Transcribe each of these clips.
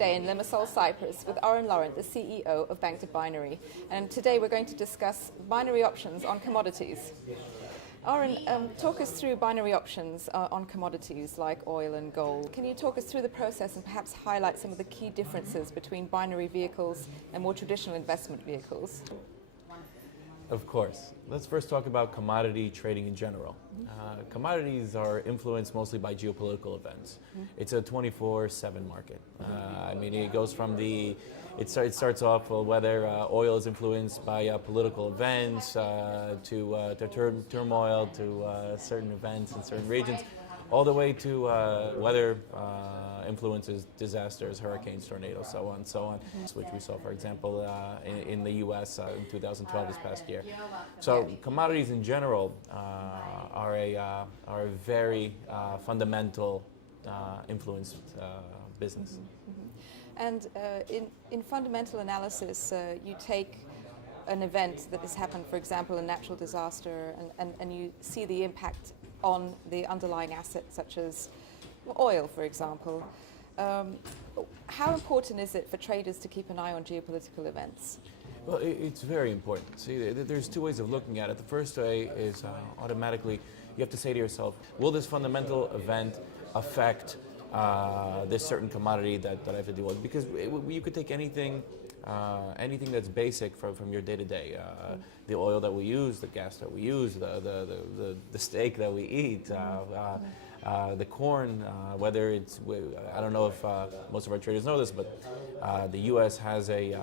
today in Limassol, Cyprus with Oren Laurent, the CEO of Banc De Binary. And today we're going to discuss binary options on commodities. Oren, talk us through binary options on commodities like oil and gold. Can you talk us through the process and perhaps highlight some of the key differences between binary vehicles and more traditional investment vehicles? Of course. Let's first talk about commodity trading in general. Commodities are influenced mostly by geopolitical events. It's a 24/7 market. I mean, it goes from it starts off whether oil is influenced by political events to turmoil to certain events in certain regions, all the way to weather influences, disasters, hurricanes, tornadoes, so on, which we saw, for example, in the U.S. In 2012, this past year. So commodities in general are a very fundamental influenced business. And in fundamental analysis, you take an event that has happened, for example, a natural disaster, and you see the impact on the underlying assets, such as oil, for example. How important is it for traders to keep an eye on geopolitical events? Well, it's very important. See, there's two ways of looking at it. The first way is automatically you have to say to yourself, will this fundamental event affect this certain commodity that I have to deal with? Because you could take anything that's basic from your day-to-day. The oil that we use, the gas that we use, the steak that we eat, the corn, whether it's, I don't know if most of our traders know this, but the U.S. has an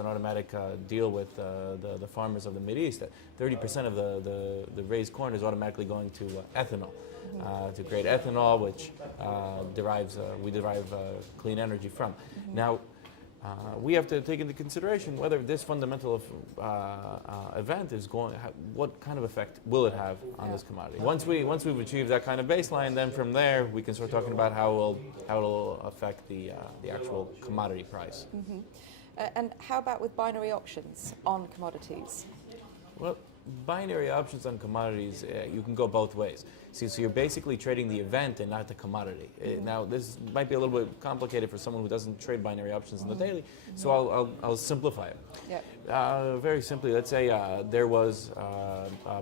automatic deal with the farmers of the Mideast that 30% of the raised corn is automatically going to ethanol. To create ethanol, which we derive clean energy from. Now, we have to take into consideration whether this fundamental event is what kind of effect will it have on this commodity. Once we've achieved that kind of baseline, then from there we can start talking about how it'll affect the actual commodity price. And how about with binary options on commodities? Well, binary options on commodities, you can go both ways. See, so you're basically trading the event and not the commodity. Now, this might be a little bit complicated for someone who doesn't trade binary options in the daily, so I'll simplify it. Yep. Very simply, let's say there was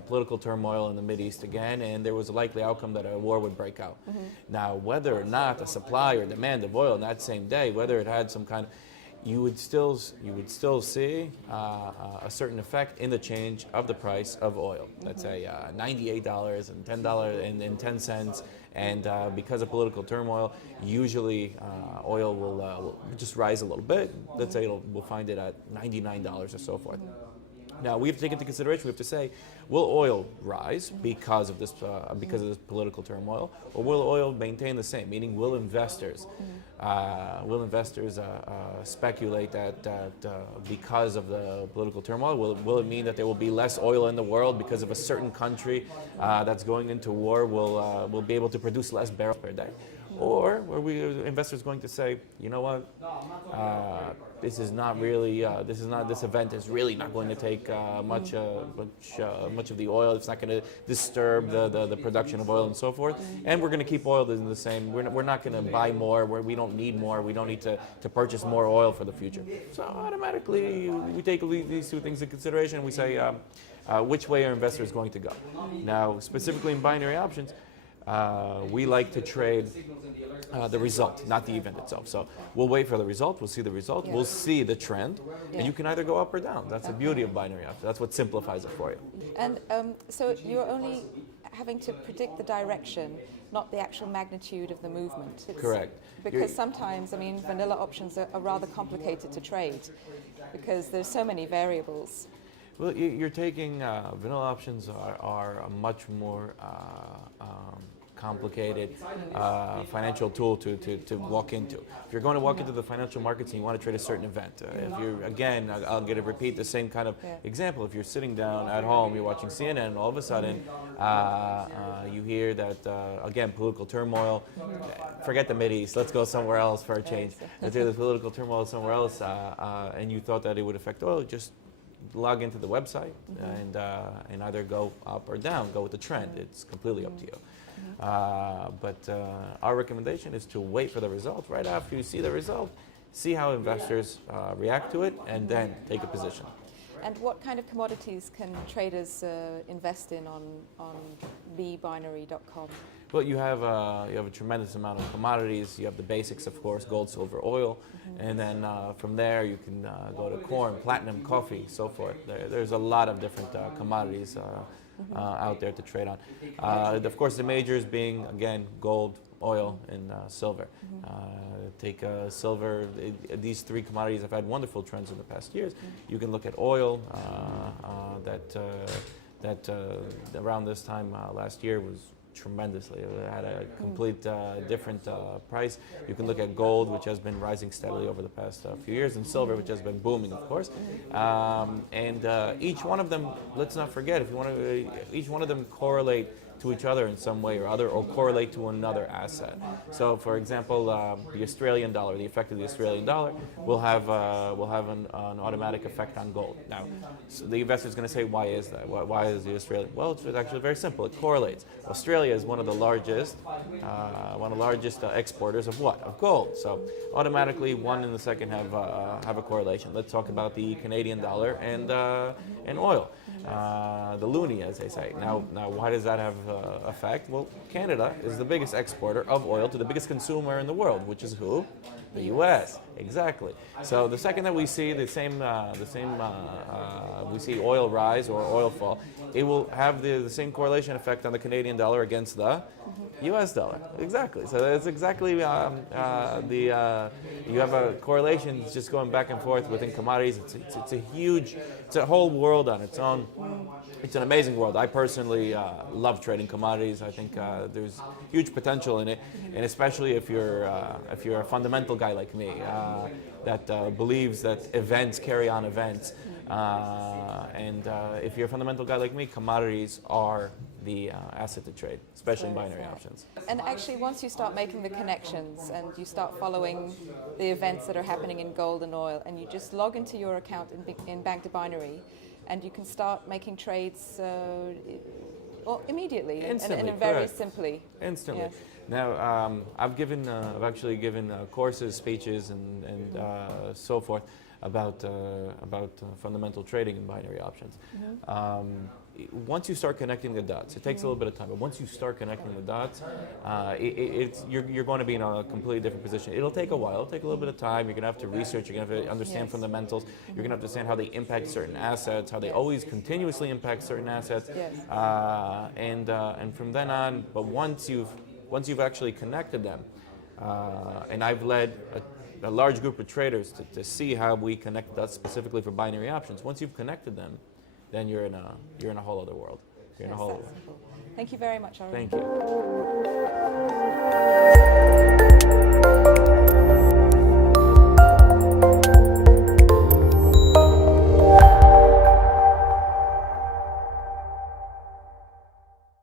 political turmoil in the Mideast again, and there was a likely outcome that a war would break out. Now, whether or not the supply or demand of oil in that same day, whether it had some kind of, you would still see a certain effect in the change of the price of oil. Let's say $98 and $10.10, and because of political turmoil, usually oil will just rise a little bit. Let's say we'll find it at $99 or so forth. Now, we have to take into consideration, we have to say, will oil rise because of this political turmoil, or will oil maintain the same? Meaning, will investors speculate that because of the political turmoil, will it mean that there will be less oil in the world because of a certain country that's going into war will be able to produce less barrels per day? Or are investors going to say, you know what, this event is really not going to take much of the oil. It's not going to disturb the production of oil and so forth. And we're going to keep oil in the same. We're not going to buy more. We don't need more. We don't need to purchase more oil for the future. So automatically we take these two things into consideration. We say which way are investors going to go. Now, specifically in binary options, we like to trade the result, not the event itself. So we'll wait for the result, we'll see the result, we'll see the trend, and you can either go up or down. That's the beauty of binary options. That's what simplifies it for you. And so you're only having to predict the direction, not the actual magnitude of the movement. Correct. Because sometimes, I mean, vanilla options are rather complicated to trade because there's so many variables. Well, you're taking vanilla options are a much more complicated financial tool to walk into. If you're going to walk into the financial markets and you want to trade a certain event, if you're, again, I'm going to repeat the same kind of example. If you're sitting down at home, you're watching CNN, and all of a sudden you hear that, again, political turmoil, forget the Mideast, let's go somewhere else for a change. Let's say there's political turmoil somewhere else, and you thought that it would affect oil, just log into the website and either go up or down, go with the trend. It's completely up to you. But our recommendation is to wait for the result. Right after you see the result, see how investors react to it, and then take a position. And what kind of commodities can traders invest in on bbinary.com? Well, you have a tremendous amount of commodities. You have the basics, of course, gold, silver, oil, and then from there you can go to corn, platinum, coffee, so forth. There's a lot of different commodities out there to trade on. Of course, the majors being, again, gold, oil, and silver. Take silver. These three commodities have had wonderful trends in the past years. You can look at oil. That around this time last year was tremendously. It had a complete different price. You can look at gold, which has been rising steadily over the past few years, and silver, which has been booming, of course. And each one of them, let's not forget, if you want to, each one of them correlate to each other in some way or other, or correlate to another asset. So, for example, the Australian dollar, the effect of the Australian dollar will have an automatic effect on gold. Now, so the investor is going to say, why is that? Why is the Australian? Well, it's actually very simple. It correlates. Australia is one of the largest exporters of what? Of gold. So, automatically, one and the second have a correlation. Let's talk about the Canadian dollar and oil. The loonie, as they say. Now, why does that have effect? Well, Canada is the biggest exporter of oil to the biggest consumer in the world, which is who? The U.S. Exactly. So the second that we see we see oil rise or oil fall, it will have the same correlation effect on the Canadian dollar against the U.S. dollar. Exactly. So it's exactly you have a correlation just going back and forth within commodities. It's a whole world on its own. It's an amazing world. I personally love trading commodities. I think there's huge potential in it, and especially if you're a fundamental guy like me that believes that events carry on events. And if you're a fundamental guy like me, commodities are the asset to trade, especially in binary options. And actually, once you start making the connections and you start following the events that are happening in gold and oil, and you just log into your account in Banc De Binary, and you can start making trades immediately and very simply. Instantly. Yes. Now, I've actually given courses, speeches, and so forth about fundamental trading in binary options. Once you start connecting the dots, it takes a little bit of time, but once you start connecting the dots, you're going to be in a completely different position. It'll take a while. It'll take a little bit of time. You're going to have to research. You're going to have to understand fundamentals. You're going to have to understand how they impact certain assets, how they always continuously impact certain assets, and from then on. But once you've actually connected them, and I've led a large group of traders to see how we connect dots specifically for binary options. Once you've connected them, then you're in a whole other world. You're in a whole other world. Thank you very much, Oren. Thank you.